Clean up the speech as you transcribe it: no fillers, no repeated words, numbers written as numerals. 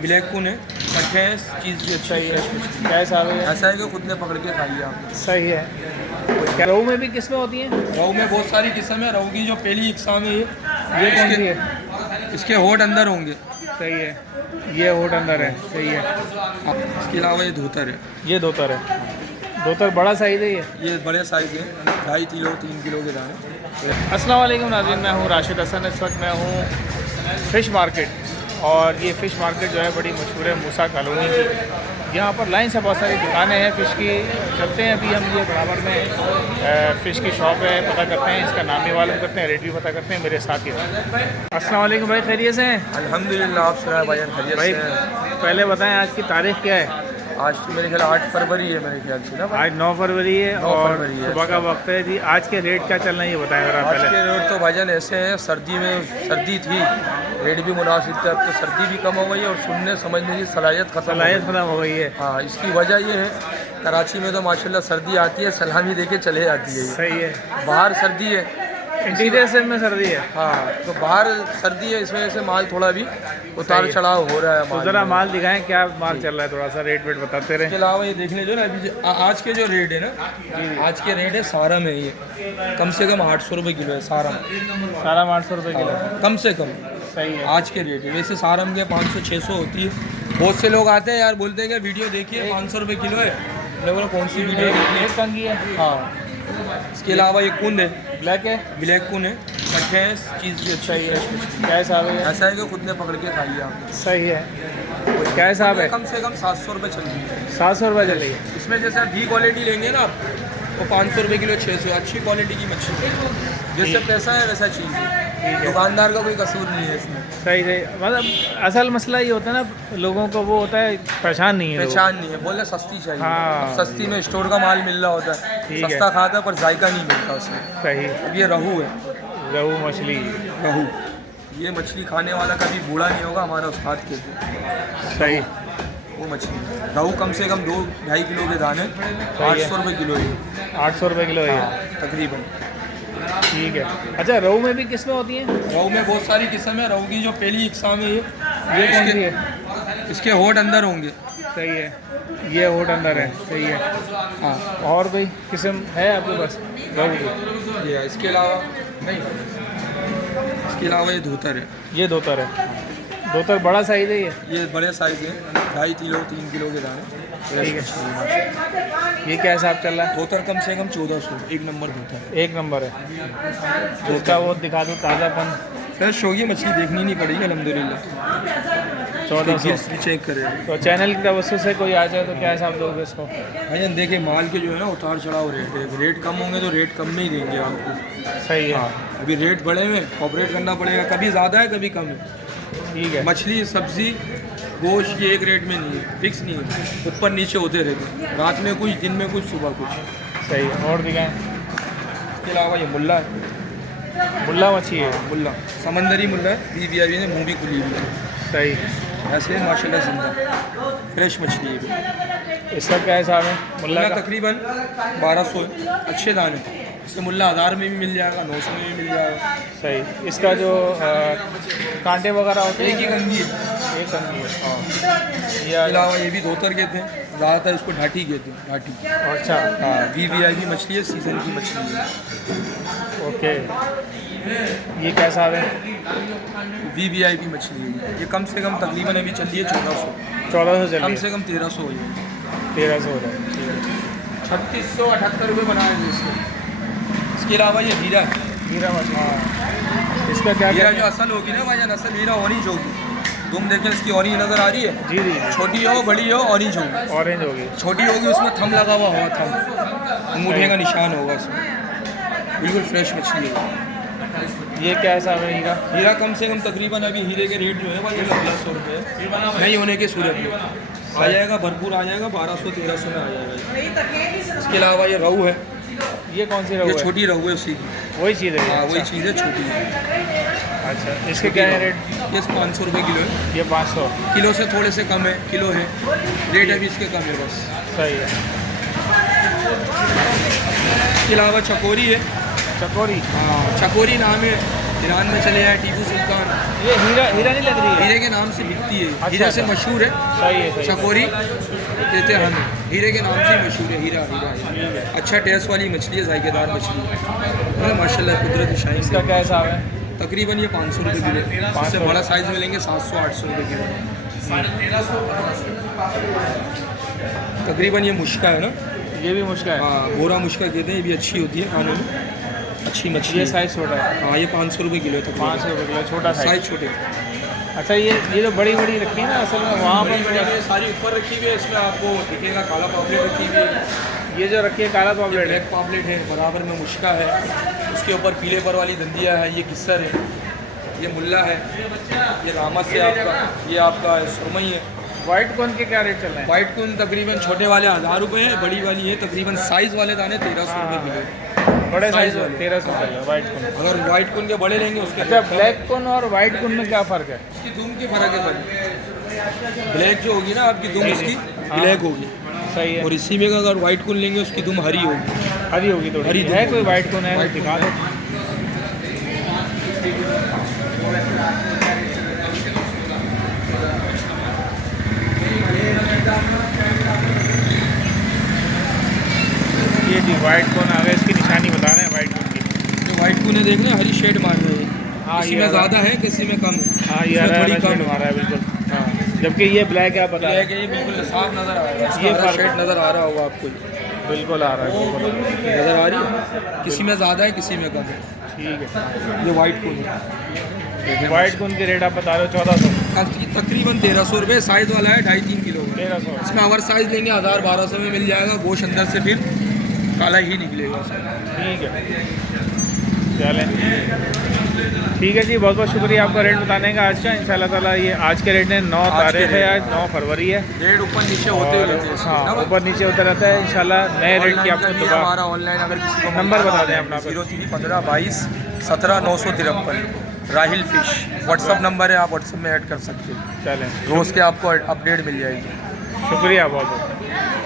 Black कून है, कट्ठे हैं, चीज़ भी अच्छा ही है। क्या हिसाब है? ऐसा है कि खुद ने पकड़ के खाई आप। सही है। क्या रोहू में भी किस्में होती हैं? रोहू में बहुत सारी किस्म है। रोहू की जो पहली इकसाम है ये कौन सी है? इसके होठ अंदर होंगे। सही है, ये होठ अंदर है। सही है। इसके अलावा ये धोतर है। ये धोतर है। धोतर बड़ा साइज है ये बड़े साइज़ है, 2.5 किलो 3 किलो के दाने। अस्सलाम वालेकुम नाज़रीन, मैं हूँ राशिद हसन। इस वक्त मैं हूँ फ़िश मार्केट, और ये फ़िश मार्केट जो है बड़ी मशहूर है मूसा कॉलोनी की। यहाँ पर लाइन से बहुत सारी दुकानें हैं फ़िश की। चलते हैं अभी हम, ये बराबर में फ़िश की शॉप है, पता करते हैं, इसका नाम भी मालूम करते हैं, रेट भी पता करते हैं। मेरे साथ ही अस्सलाम वालेकुम भाई, खैरियत से हैं? अल्हम्दुलिल्लाह, आप सुनाए भाईजान, खैरियत भाई से हैं? पहले बताएं आज की तारीख़ क्या है? आज तो मेरे ख्याल 8 फरवरी है मेरे ख्याल से ना। आज 9 फरवरी है 9 और फरवरी है। सुबह का वक्त है जी। आज के रेट क्या चल रहे हैं ये बताएं ज़रा आज पहले। के रेट तो भाईजान ऐसे हैं, सर्दी में सर्दी थी, रेट भी मुनासिब थे। अब तो सर्दी भी कम हो गई है और सुनने समझने की सलाहियत खत्म हो गई है। हाँ, इसकी वजह ये है, कराची में तो माशाल्लाह सर्दी आती है, सलामी दे के चले जाती है। सही है। बाहर सर्दी है, इंटीरियर से में सर्दी है। हाँ, तो बाहर सर्दी है, इस वजह से माल थोड़ा भी उतार चढ़ाव हो रहा है। तो ज़रा माल दिखाएं, क्या माल चल रहा है, थोड़ा सा रेट वेट बताते रहे। इसके अलावा ये देख लीजिए ना, अभी आज के जो रेट है ना, आज के रेट है सारा में ये कम से कम 800 रुपये किलो है। सारा 800 रुपये किलो कम से कम। सही है। आज के रेट है, वैसे सारम के 500-600 होती है। बहुत से लोग आते हैं यार, बोलते हैं कि वीडियो देखिए 500 रुपये किलो है। मैं बोला कौन सी वीडियो देखनी है? कंगी है। हाँ, इसके अलावा ये कुंद है, ब्लैक है। ब्लैक कून है, कट्ठे हैं, चीज़ भी अच्छा ही है। क्या हिसाब है? ऐसा है कि खुद ने पकड़ के खाई आप। सही है। क्या हिसाब है? कम से कम 700 रुपये चल रही है। 700 रुपये चल रही है। इसमें जैसे आप भी क्वालिटी लेंगे ना आप, तो 500 रुपये किलो, 600। अच्छी क्वालिटी की मछली, जैसे पैसा है वैसा चीज़ है। दुकानदार का कोई कसूर नहीं है इसमें। सही सही, मतलब असल मसला ये होता है ना, लोगों को वो होता है, पहचान नहीं है। पहचान नहीं है, बोले सस्ती चाहिए। हाँ। अब सस्ती में स्टोर का माल मिल रहा होता है, सस्ता खाता है पर जायका नहीं मिलता उसमें। सही। अब ये रहू है, रहू मछली। रहू, ये मछली खाने वाला कभी बूढ़ा नहीं होगा, हमारा उस्ताद कहते हैं। सही। वो मछली रहू कम से कम 2-2.5 किलो के दाने, 800 रुपये किलो है। 800 रुपये किलो है तकरीबन। ठीक है। अच्छा, रहू में भी किस्में होती हैं? रहू में बहुत सारी किस्म है। रहू की जो पहली इकसाम है ये कौन सी है? इसके होठ अंदर होंगे। सही है, ये होठ अंदर है। सही है। हाँ, और कोई किस्म है आपके पास रहू की? ये इसके अलावा नहीं, इसके अलावा ये धोतर है। ये धोतर है। धोतर बड़ा साइज है ये बड़े साइज़ है, 2.5 किलो 3 किलो के दाने। ठीक है। ये क्या हिसाब चल रहा है? धोतर कम से कम 1400, एक नंबर धोतर। एक नंबर है। इसका वो दिखा दो ताज़ापन। फ्रेश होगी मछली, देखनी नहीं पड़ेगी अल्हम्दुलिल्लाह। 1400 चेक करें। तो चैनल की तवज्जो से कोई आ जाए तो क्या हिसाब दोगे इसको? भाई देखिए, माल के जो है ना उतार चढ़ाव रेट है। रेट कम होंगे तो रेट कम में ही देंगे आपको। सही है। हाँ, अभी रेट बढ़े हुए, ऑपरेट करना पड़ेगा, कभी ज़्यादा है कभी कम है। ठीक है। मछली सब्ज़ी गोश्त ये एक रेट में नहीं है, फिक्स नहीं है, ऊपर नीचे होते रहते हैं। रात में कुछ, दिन में कुछ, सुबह कुछ। सही है। और दिखाएं। इसके अलावा ये मुल्ला है। मुल्ला मच्छी है। मुल्ला समंदरी मुल्ला है, BVIP ने मुँह भी खुली हुई है। सही। ऐसे माशाल्लाह जिंदा फ्रेश मछली है। इसका क्या हिसाब है? मुल्ला तकरीबन 1200 है, अच्छे दाने। इससे मुल्ला 1000 में भी मिल जाएगा, 900 में भी मिल जाएगा। सही। इसका जो कांटे वगैरह होते हैं, एक ही कंगी है। एक कंगी है। हाँ, ये इसके अलावा ये भी धोतर कहते हैं, ज़्यादातर इसको ढाटी कहते हैं, ढाटी। अच्छा। हाँ, BVIP मछली है, सीज़न की मछली है। ओके। ये कैसा है? BVIP मछली है ये, कम से कम तकरीबन अभी चल रही है 1400। 1400 चल कम रही से कम 1300 हो जाए। 1300 हो जाए। 3678 रुपये बनाए थे इसके। इसके अलावा ये हीरा है। हीरा मछली। हाँ। इसका क्या हीरा जो असल होगी ना भाईजान, असल हीरा ऑरेंज होगी। तुम देखें, इसकी ऑरेंज नज़र आ रही है। जी जी। छोटी हो बड़ी हो ऑरेंज होगी। ऑरेंज होगी। छोटी होगी उसमें थम लगा हुआ होगा, थम अंगूठे का निशान होगा उसमें। बिल्कुल फ्रेश मछली है। ये क्या हिसाब है हीरा? हीरा कम से कम तकरीबन अभी हीरे के रेट जो है भाई 1600 रुपये नहीं होने के सूरत में आ जाएगा, भरपूर आ जाएगा, 1200-1300 में आ जाएगा। इसके अलावा ये रहू है। ये कौन सी रहू ये है? छोटी रहू है उसी की। वही चीज़ है। हाँ, वही अच्छा। चीज़ है, छोटी है। अच्छा, इसके क्या है रेट? ये 500 रुपये किलो है। ये 500 किलो से थोड़े से कम है, किलो है, रेट अभी इसके कम है बस। सही है। इसके अलावा चकोरी है। चकोरी। हाँ, चकोरी नाम है, ईरान में चले आए टीपू सुल्तान, ये हीरा हीरा नहीं लग रही है? हीरे के नाम से बिकती है, अच्छा, हीरे से अच्छा। मशहूर है। सही है, सही है। चकोरी कहते हैं हमें, हीरे के नाम से ही मशहूर है। हीरा हीरा अच्छा टेस्ट वाली मछली है, जायकेदार मछली है माशाल्लाह, कुदरत शाइन। इसका क्या हिसाब है? तकरीबन ये 500 रुपये किलो। 500 इससे बड़ा साइज़ मिलेंगे 700-800 रुपये किलो। तकरीबन ये मुश्का है ना, ये भी मुश्किल है। हाँ गोरा मुश्का कहते हैं, ये भी अच्छी होती है खाने में, अच्छी मछली ये है। साइज़ छोटा है, हाँ ये 500 रुपये किलो है। 500 रुपये किलो, छोटा साइज़। साइज़ छोटे। अच्छा, ये जो बड़ी बड़ी रखी है ना, असल में वहाँ पर ये सारी ऊपर रखी हुई है, इसमें आपको दिखेगा काला पॉपलेट रखी हुई है, ये जो रखी है काला पॉपलेट है, ब्लैक पॉपलेट है, बराबर में मुश्का है, उसके ऊपर पीले पर वाली दंदिया है, ये किस्सर है, ये मुल्ला है, ये रामस है आपका, ये आपका सुरमई है। वाइट कौन के क्या रेट चल रहे हैं? वाइट कून तकरीबन छोटे वाले 1000 रुपये है, बड़ी वाली है तकरीबन साइज़ वाले दाने 1300 रुपये किलो। बड़े साइज़ साइज़ वाले 1300 चल रहा है वाइट कौन। अगर वाइट कून के बड़े लेंगे उसके अच्छा, ब्लैक कौन और वाइट कौन में क्या फ़र्क है? उसकी दुम की फ़र्क है भाई। ब्लैक जो होगी ना आपकी दुम उसकी ब्लैक होगी, सही है। और इसी में अगर वाइट कून लेंगे उसकी दुम हरी होगी। हरी होगी थोड़ी। हरी है दुम कोई वाइट कौन है? वाइट दिखा दो। ये जी वाइट कौन आ गया, इसकी निशानी बता रहे हैं वाइट कौन की। जो वाइट कून है देख रहे हैं, हरी शेड मार रहे हैं, हाँ, किसी ये में हरा- ज़्यादा है किसी में कम है। हाँ, ये इसमें हरा थोड़ी हरा कम शेड है। मारा है बिल्कुल। हाँ, जबकि ये ब्लैक है, आप बता रहे ब्लैक है, ये बिल्कुल साफ नज़र आ रहा है, ये ये फर्क- शेड नज़र आ रहा होगा आपको, हैं। बिल्कुल आ रहा है, बिल्कुल। नज़र आ रही है, किसी में ज़्यादा है किसी में कम है। ठीक है। ये वाइट कून है, वाइट कौन के रेट आप बता रहे हो? 1400। तकरीबन 1300 रुपये, साइज़ वाला है 2.5-3 किलो का। 1300। इसमें अगर साइज़ लेंगे 1000-1200 में मिल जाएगा, गोश्त अंदर से फिर काला ही निकलेगा उसका। ठीक है, चलें। ठीक है जी, बहुत बहुत शुक्रिया आपका रेट बताने का आज का। इंशाल्लाह ताला ये आज के रेट है, 9 आज के तारीख है, रेट। आज 9 फरवरी है। रेट ऊपर नीचे होते ही रहते हैं इसके, हाँ, ना? ऊपर नीचे होता रहता है। इंशाल्लाह नए रेट की आपको ऑनलाइन दोबारा हमारा ऑनलाइन अगर किसी को नंबर बता दें अपना। 0315 22 17 953 राहिल फिश व्हाट्सअप नंबर है, आप व्हाट्सअप में ऐड कर सकते हैं। चलें, रोज़ के आपको अपडेट मिल जाएगी। शुक्रिया बहुत बहुत।